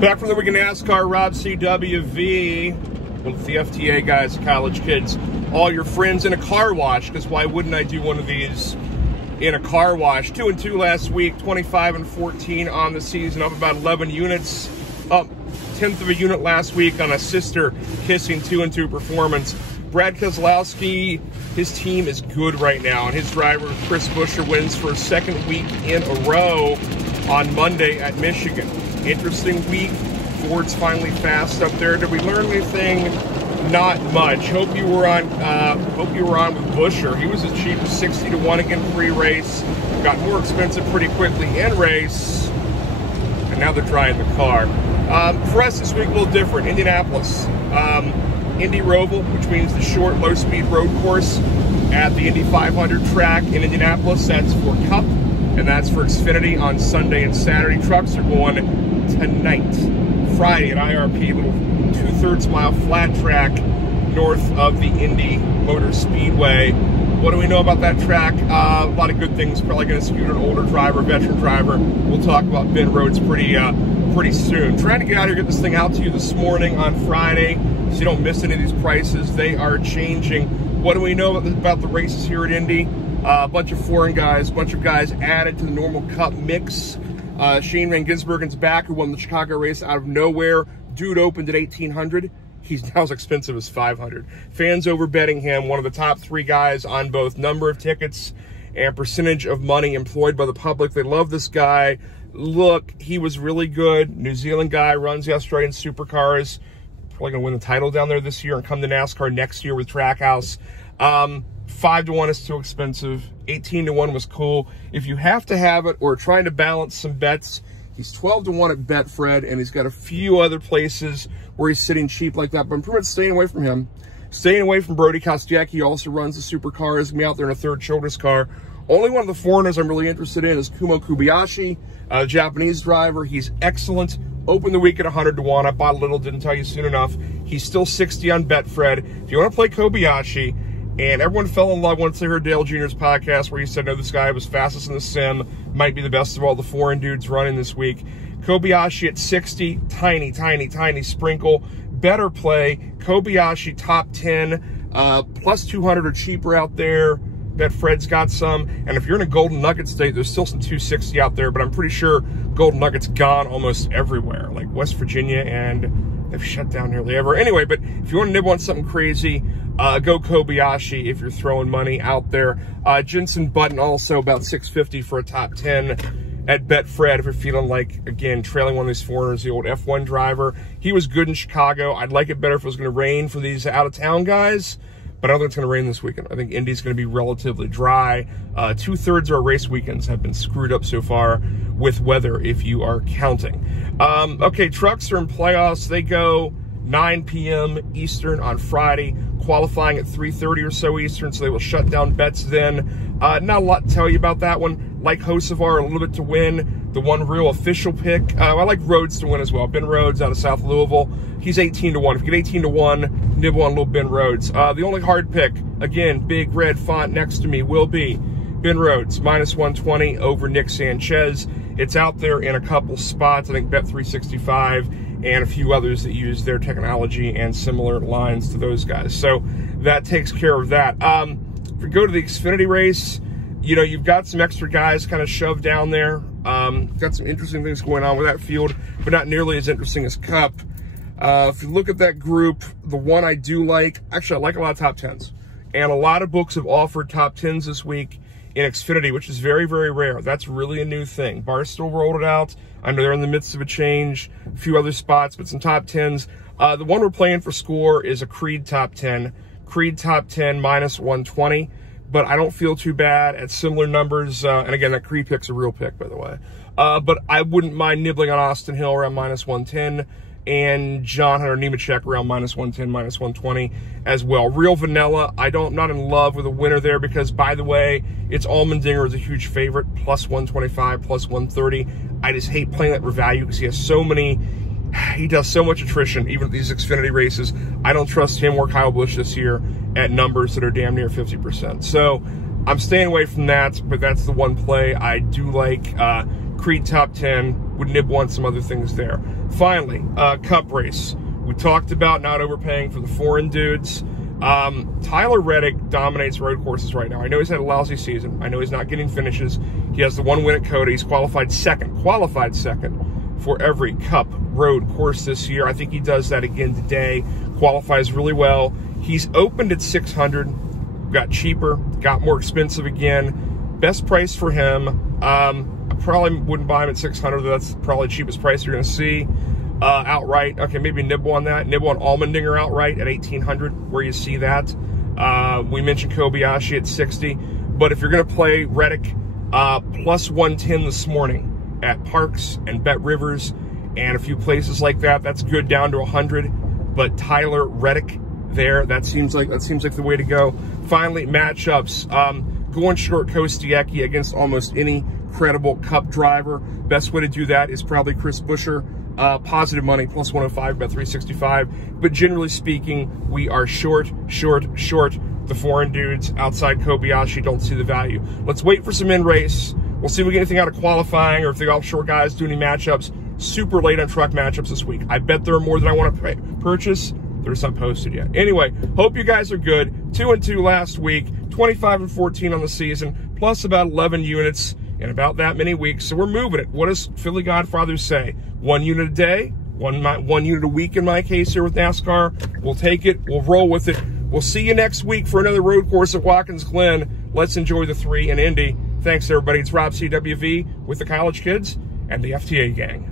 Back from the week in NASCAR, Rob CWV, with the FTA guys, college kids, all your friends in a car wash, because why wouldn't I do one of these in a car wash? 2-2 last week, 25-14 on the season, up about 11 units, up 1/10 of a unit last week on a sister kissing 2-2 performance. Brad Keselowski, his team is good right now, and his driver, Chris Buescher, wins for a second week in a row on Monday at Michigan. Interesting week. Ford's finally fast up there. Did we learn anything? Not much. Hope you were on with Buescher. He was as cheap as 60-1 again pre-race. Got more expensive pretty quickly in race, and now they're drying the car. For us this week, a little different. Indianapolis, Indy Roval, which means the short, low-speed road course at the Indy 500 track in Indianapolis. That's for Cup, and that's for Xfinity on Sunday and Saturday. Trucks are going tonight, Friday at IRP, little 2/3 mile flat track north of the Indy Motor Speedway. What do we know about that track? A lot of good things. Probably going to skew an older driver, veteran driver. We'll talk about Ben Rhodes pretty soon. Trying to get out here, get this thing out to you this morning on Friday, so you don't miss any of these prices. They are changing. What do we know about the races here at Indy? A bunch of foreign guys, a bunch of guys added to the normal Cup mix. Shane Van Gisbergen's back, who won the Chicago race out of nowhere. Dude opened at $1,800. He's now as expensive as $500. Fans over betting him, one of the top 3 guys on both number of tickets and percentage of money employed by the public. They love this guy. Look, he was really good. New Zealand guy, runs the Australian supercars. Probably going to win the title down there this year and come to NASCAR next year with Trackhouse. 5-1 is too expensive. 18-1 was cool. If you have to have it or trying to balance some bets, he's 12-1 at Betfred, and he's got a few other places where he's sitting cheap like that, but I'm pretty much staying away from him. Staying away from Brody Kostecki. He also runs the supercars. He's going to be out there in a third Childress car. Only one of the foreigners I'm really interested in is Kumo Kobayashi, the Japanese driver. He's excellent. Opened the week at 100-1. I bought a little, didn't tell you soon enough. He's still 60 on Betfred. If you want to play Kobayashi, and everyone fell in love once they heard Dale Jr.'s podcast where he said, no, this guy was fastest in the sim, might be the best of all the foreign dudes running this week. Kobayashi at 60, tiny sprinkle. Better play. Kobayashi top 10, plus 200 or cheaper out there. Betfred's got some. And if you're in a Golden Nugget state, there's still some 260 out there, but I'm pretty sure Golden Nugget's gone almost everywhere, like West Virginia, and they've shut down nearly ever. Anyway, but if you want to nibble on something crazy, go Kobayashi if you're throwing money out there. Jenson Button also about 650 for a top 10 at Betfred if you're feeling like, again, trailing one of these foreigners, the old F1 driver. He was good in Chicago. I'd like it better if it was going to rain for these out-of-town guys, but I don't think it's going to rain this weekend. I think Indy's going to be relatively dry. 2/3 of our race weekends have been screwed up so far with weather, if you are counting. Okay, trucks are in playoffs. They go 9 p.m. Eastern on Friday, qualifying at 3:30 or so Eastern, so they will shut down bets then. Not a lot to tell you about that one. Like Hocevar, a little bit to win. The one real official pick. I like Rhodes to win as well. Ben Rhodes out of South Louisville. He's 18-1. If you get 18-1, nibble on little Ben Rhodes. The only hard pick, again, big red font next to me, will be Ben Rhodes, -120 over Nick Sanchez. It's out there in a couple spots. I think Bet365 and a few others that use their technology and similar lines to those guys. So that takes care of that. If we go to the Xfinity race, you know, you've got some extra guys kind of shoved down there. Got some interesting things going on with that field, but not nearly as interesting as Cup. If you look at that group, the one I do like, actually I like a lot of top 10s. And a lot of books have offered top 10s this week in Xfinity, which is very, very rare. That's really a new thing. Barstool rolled it out. I know they're in the midst of a change, a few other spots, but some top 10s. The one we're playing for score is a Creed top 10. Creed top 10 -120, but I don't feel too bad at similar numbers. And again, that Creed pick's a real pick, by the way. But I wouldn't mind nibbling on Austin Hill around -110. And John Hunter Nemechek around -110, -120 as well. Real vanilla. I'm not in love with a winner there because, by the way, it's Allmendinger is a huge favorite, +125, +130. I just hate playing that for value because he does so much attrition, even at these Xfinity races. I don't trust him or Kyle Busch this year at numbers that are damn near 50%. So I'm staying away from that, but that's the one play I do like. Creed top 10, would nibble on some other things there. Finally, Cup race. We talked about not overpaying for the foreign dudes. Tyler Reddick dominates road courses right now. I know he's had a lousy season. I know he's not getting finishes. He has the one win at Coda. He's qualified second for every Cup road course this year. I think he does that again today. Qualifies really well. He's opened at 600, got cheaper, got more expensive again. Best price for him. I probably wouldn't buy him at 600. That's probably the cheapest price you're going to see. Outright, okay, maybe nibble on that. Nibble on Allmendinger outright at 1,800, where you see that. We mentioned Kobayashi at 60. But if you're going to play Reddick, plus 110 this morning at Parks and Bet Rivers and a few places like that, that's good down to 100. But Tyler Reddick there, that seems like the way to go. Finally, matchups. Going short Kostiecki against almost any credible Cup driver. Best way to do that is probably Chris Buescher. Positive money, plus 105, about 365. But generally speaking, we are short the foreign dudes. Outside Kobayashi, don't see the value. Let's wait for some in-race. We'll see if we get anything out of qualifying or if the offshore guys do any matchups. Super late on truck matchups this week. I bet there are more than I want to purchase. They're just not posted yet. Anyway, hope you guys are good. 2-2 last week, 25-14 on the season, plus about 11 units in about that many weeks. So we're moving it. What does Philly Godfathers say? 1 unit a day, one unit a week in my case here with NASCAR. We'll take it. We'll roll with it. We'll see you next week for another road course at Watkins Glen. Let's enjoy the 3 in Indy. Thanks, everybody. It's Rob CWV with the College Kids and the FTA Gang.